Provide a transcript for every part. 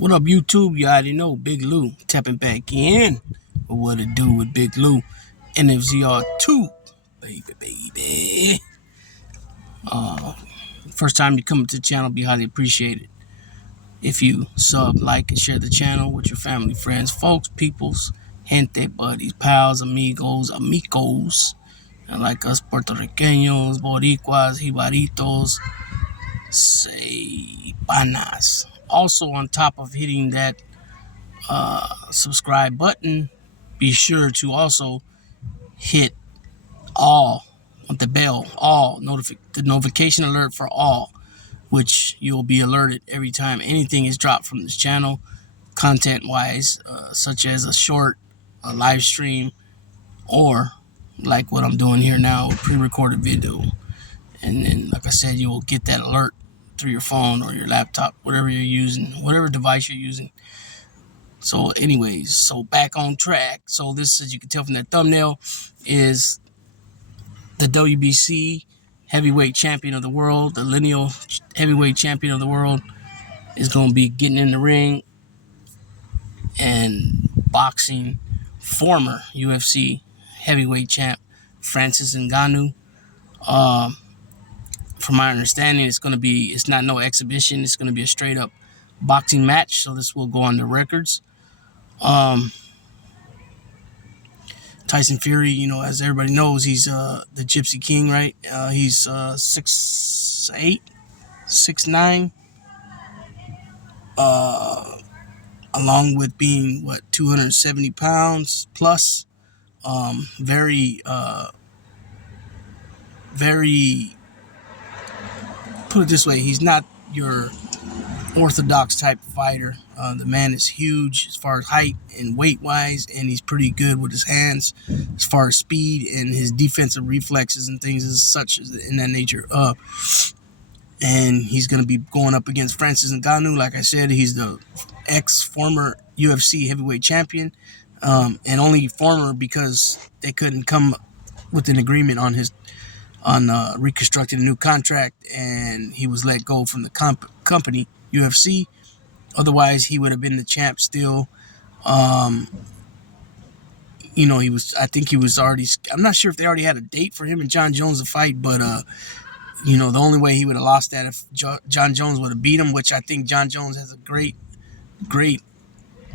What up, YouTube? You already know Big Lou tapping back in. What it do with Big Lou? NFZR2, baby. First time you come to the channel, be highly appreciated. If you sub, like, and share the channel with your family, friends, folks, peoples, gente, buddies, pals, amigos, and like us Puerto Ricanos, Boricuas, Jibaritos, say panas. Also, on top of hitting that subscribe button, be sure to also hit all on the bell, the notification alert for all, which you'll be alerted every time anything is dropped from this channel, content wise, such as a short, a live stream, or like what I'm doing here now, a pre-recorded video. And then, like I said, you'll get that alert through your phone or your laptop, whatever you're using, whatever device you're using. So anyways, so back on track. So this, as you can tell from that thumbnail, is the WBC heavyweight champion of the world, the lineal heavyweight champion of the world, is going to be getting in the ring and boxing former UFC heavyweight champ Francis Ngannou. From my understanding, it's not no exhibition. It's going to be a straight up boxing match. So this will go on the records. Tyson Fury, as everybody knows, he's the Gypsy King, right? He's 6'8", 6'9", along with being 270 pounds plus. Very, put it this way, he's not your orthodox type fighter. The man is huge as far as height and weight wise, and he's pretty good with his hands as far as speed and his defensive reflexes and things as such as in that nature. And he's going to be going up against Francis Ngannou. Like I said, he's the former UFC heavyweight champion, and only former because they couldn't come with an agreement on reconstructing a new contract, and he was let go from the company UFC. Otherwise, he would have been the champ still. I think he was already, I'm not sure if they already had a date for him and Jon Jones to fight, but, the only way he would have lost that if Jon Jones would have beat him, which I think Jon Jones has a great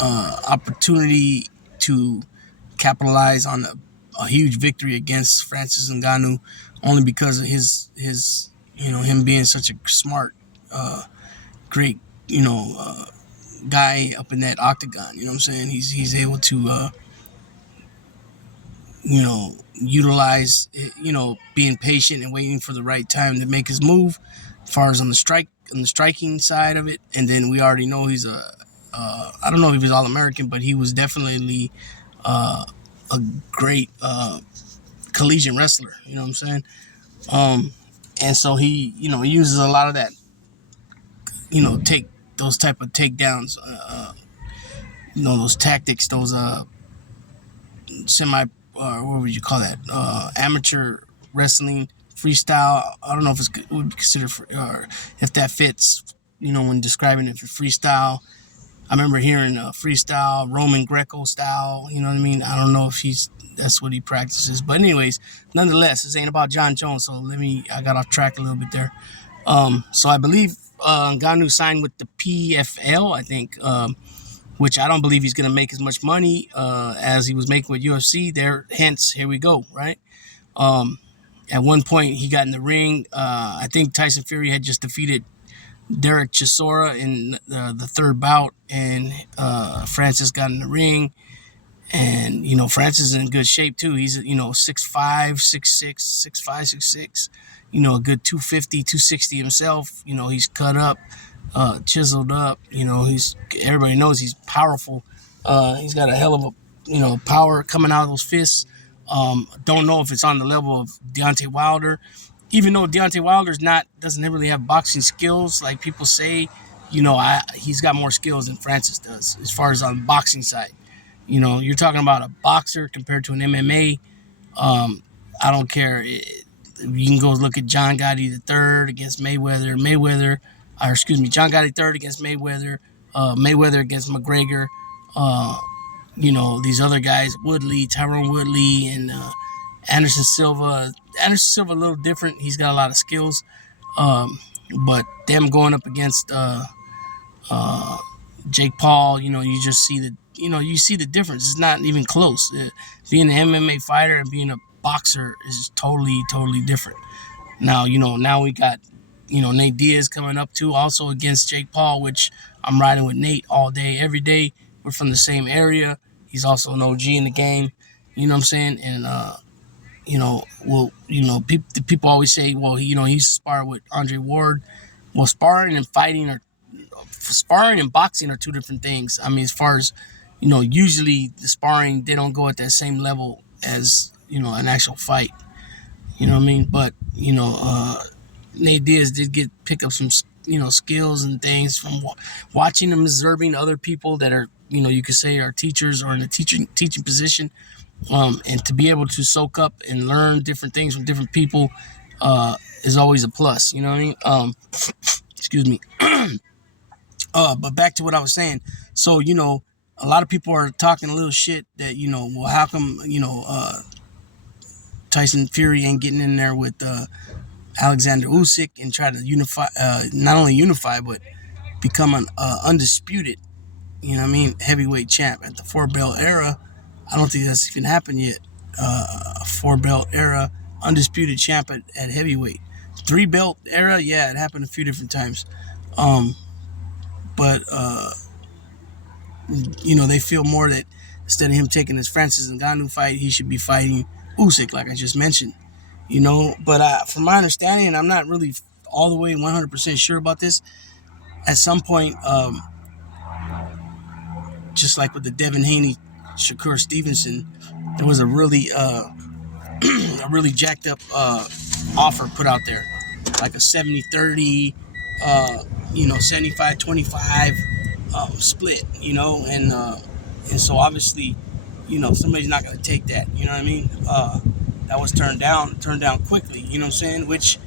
opportunity to capitalize on a huge victory against Francis Ngannou, only because of his him being such a smart, great, guy up in that octagon. You know what I'm saying? He's able to, utilize, being patient and waiting for the right time to make his move, as far as on the striking side of it. And then we already know he's I don't know if he's All-American, but he was definitely a great collegiate wrestler. You know what I'm saying? And so he, uses a lot of that, take those type of takedowns, those tactics, those what would you call that? Amateur wrestling, freestyle. I don't know if it would be considered, or if that fits, when describing it for freestyle. I remember hearing freestyle, Roman Greco style. You know what I mean? I don't know if that's what he practices. But anyways, nonetheless, this ain't about Jon Jones. So I got off track a little bit there. So I believe Ngannou signed with the PFL, I think, which I don't believe he's going to make as much money as he was making with UFC there. Hence, here we go, right? At one point, he got in the ring. I think Tyson Fury had just defeated Derek Chisora in the third bout, and Francis got in the ring. And, Francis is in good shape, too. He's, 6'5", 6'6", 6'5", 6'6", a good 250, 260 himself. He's cut up, chiseled up. Everybody knows he's powerful. He's got a hell of a, power coming out of those fists. Don't know if it's on the level of Deontay Wilder, even though Deontay Wilder doesn't really have boxing skills like people say. He's got more skills than Francis does as far as on the boxing side. You're talking about a boxer compared to an MMA. I don't care. You can go look at John Gotti III against Mayweather. John Gotti III against Mayweather. Mayweather against McGregor. Uh, these other guys, Woodley, Tyron Woodley, and Anderson Silva. Anderson Silva a little different. He's got a lot of skills, um, but them going up against Jake Paul, you just see you see the difference. It's not even close. Being an MMA fighter and being a boxer is totally, totally different. Now, now we got, Nate Diaz coming up too, also against Jake Paul, which I'm riding with Nate all day, every day. We're from the same area. He's also an OG in the game. You know what I'm saying? And, people always say, well, he's sparred with Andre Ward. Well, sparring and boxing are two different things. I mean, as far as, usually the sparring, they don't go at that same level as, an actual fight. You know what I mean? But, Nate Diaz did pick up some, skills and things from watching and observing other people that are, you could say are teachers or in a teaching position. And to be able to soak up and learn different things from different people is always a plus. You know what I mean? Excuse me. But back to what I was saying. So, a lot of people are talking a little shit that, well, how come, Tyson Fury ain't getting in there with Alexander Usyk and try to unify, not only unify, but become an undisputed, heavyweight champ at the 4-belt era. I don't think that's even happened yet. 4-belt era, undisputed champ at heavyweight. 3-belt era, yeah, it happened a few different times. But they feel more that instead of him taking his Francis Ngannou fight, he should be fighting Usyk, like I just mentioned. But from my understanding, and I'm not really all the way 100% sure about this, at some point, just like with the Devin Haney, Shakur Stevenson, there was a really jacked up offer put out there, like a 70-30, 75-25 split, and so obviously, somebody's not going to take that, you know what I mean? That was turned down quickly, you know what I'm saying? Which,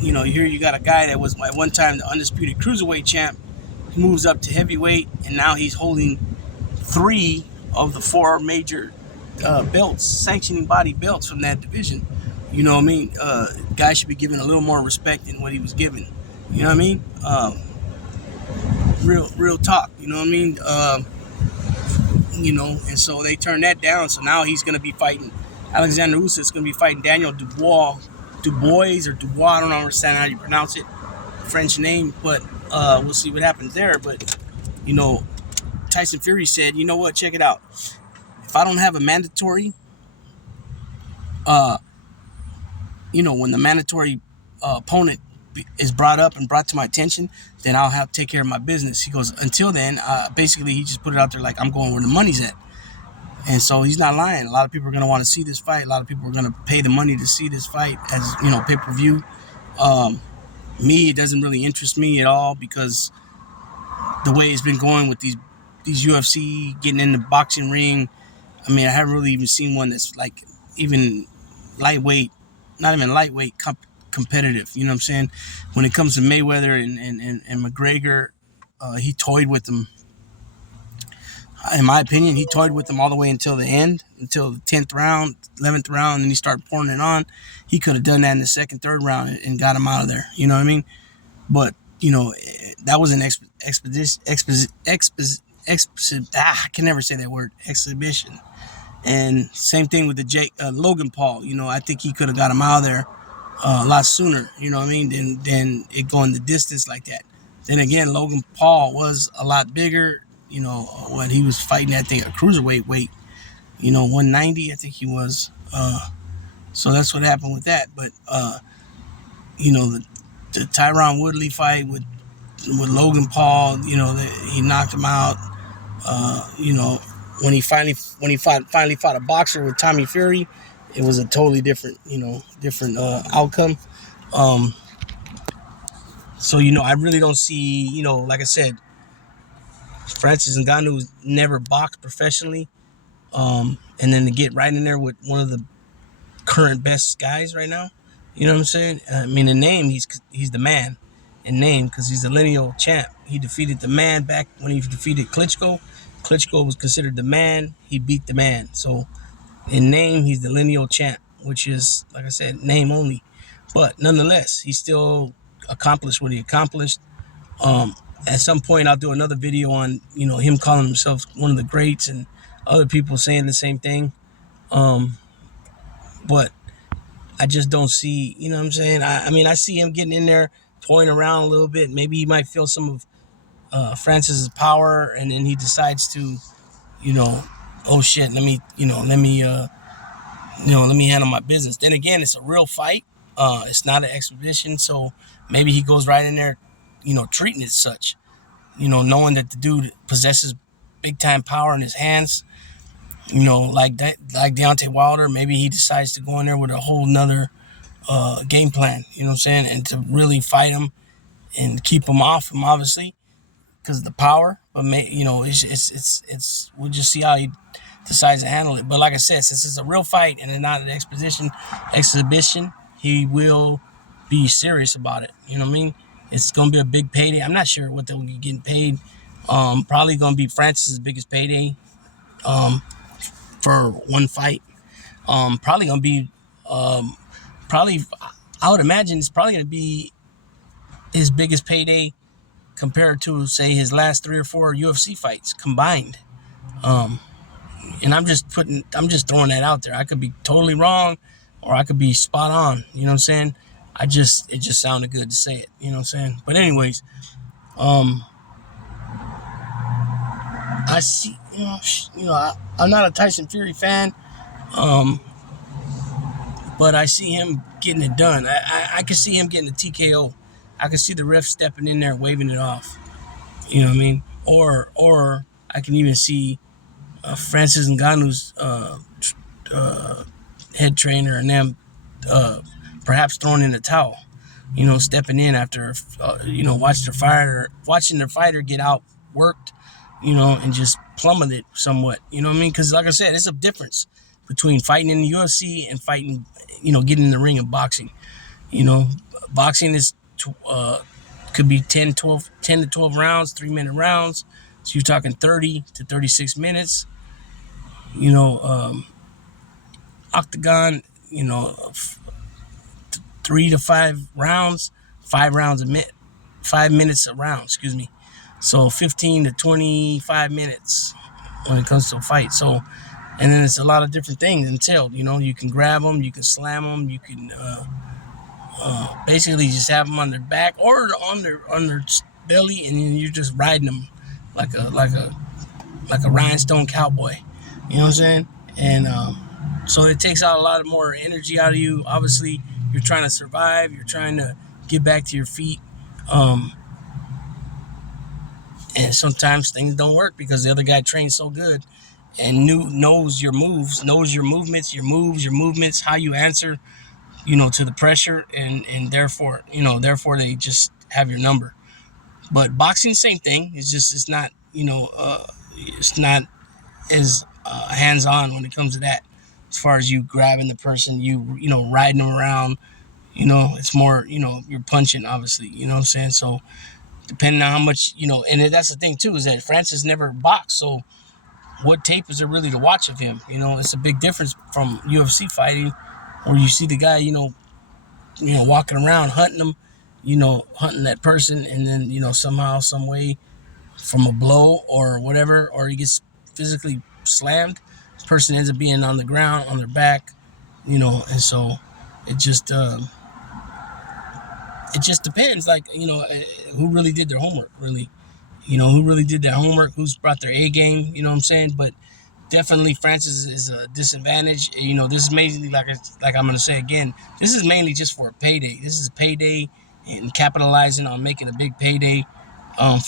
here you got a guy that was at one time the undisputed cruiserweight champ. He moves up to heavyweight, and now he's holding 3 of the 4 major belts, sanctioning body belts from that division. You know what I mean? Guy should be given a little more respect than what he was given. You know what I mean? Real talk. You know what I mean? And so they turned that down. So now he's going to be fighting Alexander Usyk's going to be fighting Daniel Dubois. I don't understand how you pronounce it, French name, but we'll see what happens there. But Tyson Fury said, you know what? Check it out. If I don't have a mandatory, when the mandatory opponent is brought up and brought to my attention, then I'll have to take care of my business. He goes, until then, basically he just put it out there like I'm going where the money's at. And so he's not lying. A lot of people are going to want to see this fight. A lot of people are going to pay the money to see this fight as, pay-per-view. Me, it doesn't really interest me at all because the way it's been going with these UFC getting in the boxing ring, I mean, I haven't really even seen one that's like even lightweight, not even lightweight competitive. You know what I'm saying? When it comes to Mayweather and McGregor, he toyed with them. In my opinion, he toyed with them all the way until the end, until the 10th round, 11th round, and then he started pouring it on. He could have done that in the second, third round and got him out of there. You know what I mean? But, that was an I can never say that word, exhibition. And same thing with the Logan Paul. I think he could have got him out of there a lot sooner, you know what I mean, than it going the distance like that. Then again, Logan Paul was a lot bigger, when he was fighting, I think, a cruiserweight weight, 190, I think he was. So that's what happened with that. But, the Tyron Woodley fight with Logan Paul, he knocked him out. When he finally fought a boxer with Tommy Fury, it was a totally different outcome. So, I really don't see, like I said, Francis Ngannou never boxed professionally. And then to get right in there with one of the current best guys right now, you know what I'm saying? I mean, in name, he's the man in name because he's the lineal champ. He defeated the man back when he defeated Klitschko. Klitschko was considered the man. He beat the man. So in name, he's the lineal champ, which is, like I said, name only. But nonetheless, he still accomplished what he accomplished. At some point, I'll do another video on, him calling himself one of the greats and other people saying the same thing. But I just don't see, you know what I'm saying? I mean, I see him getting in there, toying around a little bit. Maybe he might feel some of Francis's power, and then he decides to, oh shit, let me handle my business. Then again, it's a real fight. It's not an exhibition, so maybe he goes right in there, treating it such, knowing that the dude possesses big time power in his hands. Like Deontay Wilder, maybe he decides to go in there with a whole nother game plan, you know what I'm saying, and to really fight him and keep him off him, obviously, because of the power. But it's we'll just see how he decides to handle it. But like I said, since it's a real fight and it's not an exhibition, he will be serious about it. You know what I mean? It's gonna be a big payday. I'm not sure what they'll be getting paid. Probably gonna be Francis's biggest payday. For one fight. Probably gonna be I would imagine it's probably gonna be his biggest payday compared to, say, his last 3 or 4 UFC fights combined. And I'm just throwing that out there. I could be totally wrong, or I could be spot on. You know what I'm saying? It just sounded good to say it. You know what I'm saying? But anyways, I see, I'm not a Tyson Fury fan, but I see him getting it done. I can see him getting a TKO. I can see the ref stepping in there, waving it off. You know what I mean? Or I can even see Francis Ngannou's head trainer and them perhaps throwing in the towel. Stepping in after watching their fighter get outworked, and just plummeted somewhat. You know what I mean? Because like I said, it's a difference between fighting in the UFC and fighting, getting in the ring of boxing. Boxing is could be 10 to 12 rounds, 3-minute rounds. So you're talking 30 to 36 minutes. Octagon, 3 to 5 rounds, 5 minutes a round, excuse me. So 15 to 25 minutes when it comes to a fight. So, and then it's a lot of different things entailed. You can grab them, you can slam them, you can basically just have them on their back or on their belly, and then you're just riding them like a rhinestone cowboy. You know what I'm saying? And so it takes out a lot more energy out of you. Obviously, you're trying to survive. You're trying to get back to your feet. And sometimes things don't work because the other guy trains so good and knows your moves, knows your movements, your movements, how you answer, to the pressure, and therefore they just have your number. But boxing, same thing. It's not as hands-on when it comes to that. As far as you grabbing the person, riding them around, it's more, you're punching, obviously, you know what I'm saying? So depending on how much, and that's the thing too, is that Francis never boxed. So what tape is there really to watch of him? It's a big difference from UFC fighting, where you see the guy, walking around hunting them, hunting that person, and then, somehow, some way, from a blow or whatever, or he gets physically slammed, this person ends up being on the ground, on their back, and so it just depends, like, who really did their homework, really, who really did their homework, who's brought their A game, you know what I'm saying? But definitely Francis is a disadvantage. This is mainly, like I'm going to say again, this is mainly just for a payday. This is payday and capitalizing on making a big payday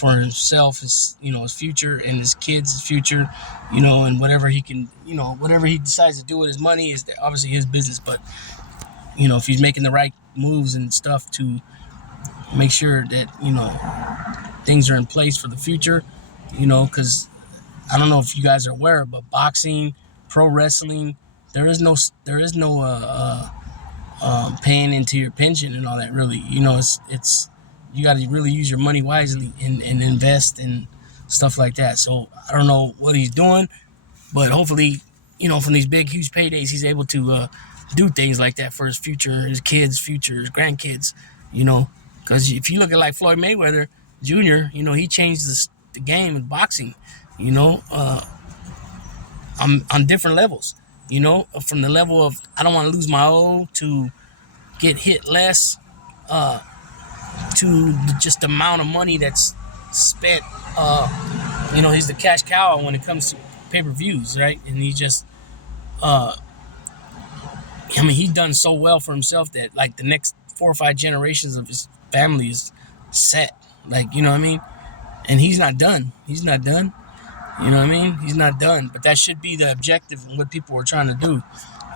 for himself, his future, and his kids' future, and whatever he can, whatever he decides to do with his money is obviously his business. But, if he's making the right moves and stuff to make sure that, things are in place for the future, because I don't know if you guys are aware, but boxing, pro wrestling, there is no paying into your pension and all that, really. It's you got to really use your money wisely and invest and stuff like that. So I don't know what he's doing, but hopefully, from these big, huge paydays, he's able to do things like that for his future, his kids' future, his grandkids. Because if you look at like Floyd Mayweather Jr., he changed the game in boxing. On different levels. From the level of I don't want to lose my O to get hit less, to just the amount of money that's spent. He's the cash cow when it comes to pay-per-views, right? And he just, he's done so well for himself that like the next 4 or 5 generations of his family is set. Like, you know what I mean? And he's not done. He's not done. You know what I mean? He's not done. But that should be the objective and what people are trying to do.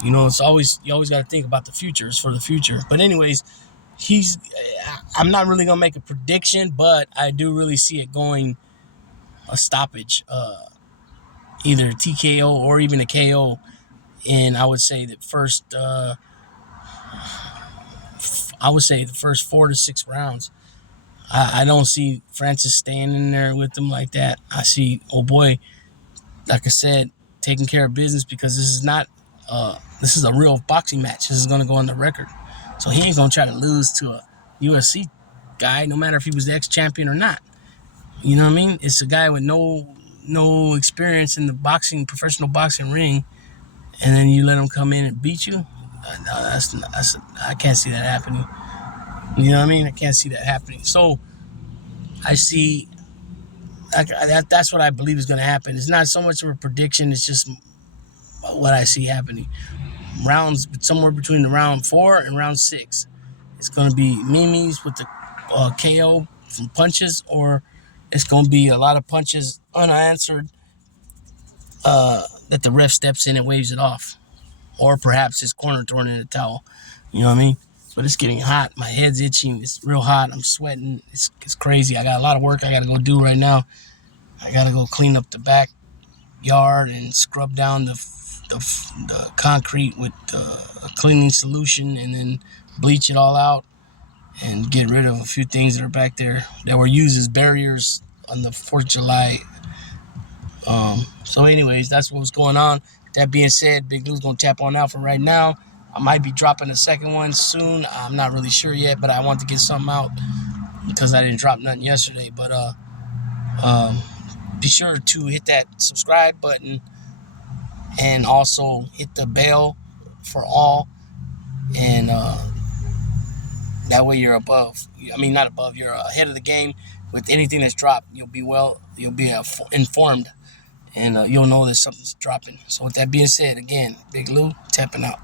It's always, you always got to think about the future. It's for the future. But anyways, I'm not really going to make a prediction, but I do really see it going a stoppage, either TKO or even a KO. And I would say that the first 4 to 6 rounds. I don't see Francis staying in there with them like that. I see, oh boy, like I said, taking care of business, because this is a real boxing match. This is going to go on the record. So he ain't going to try to lose to a UFC guy, no matter if he was the ex-champion or not. You know what I mean? It's a guy with no experience in the professional boxing ring, and then you let him come in and beat you? I can't see that happening. You know what I mean? I can't see that happening. So I see that's what I believe is going to happen. It's not so much of a prediction. It's just what I see happening. Rounds somewhere between the round 4 and round 6. It's going to be Mimi's with the KO from punches, or it's going to be a lot of punches unanswered that the ref steps in and waves it off. Or perhaps his corner throwing in a towel. You know what I mean? But it's getting hot. My head's itching. It's real hot. I'm sweating. It's crazy. I got a lot of work I got to go do right now. I got to go clean up the backyard and scrub down the concrete with a cleaning solution, and then bleach it all out and get rid of a few things that are back there that were used as barriers on the 4th of July. So anyways, that's what was going on. That being said, Big Lou's going to tap on out for right now. I might be dropping a second one soon. I'm not really sure yet, but I want to get something out because I didn't drop nothing yesterday. But be sure to hit that subscribe button and also hit the bell for all. And that way you're not above, you're ahead of the game with anything that's dropped. You'll be informed, and you'll know that something's dropping. So with that being said, again, Big Lou tapping out.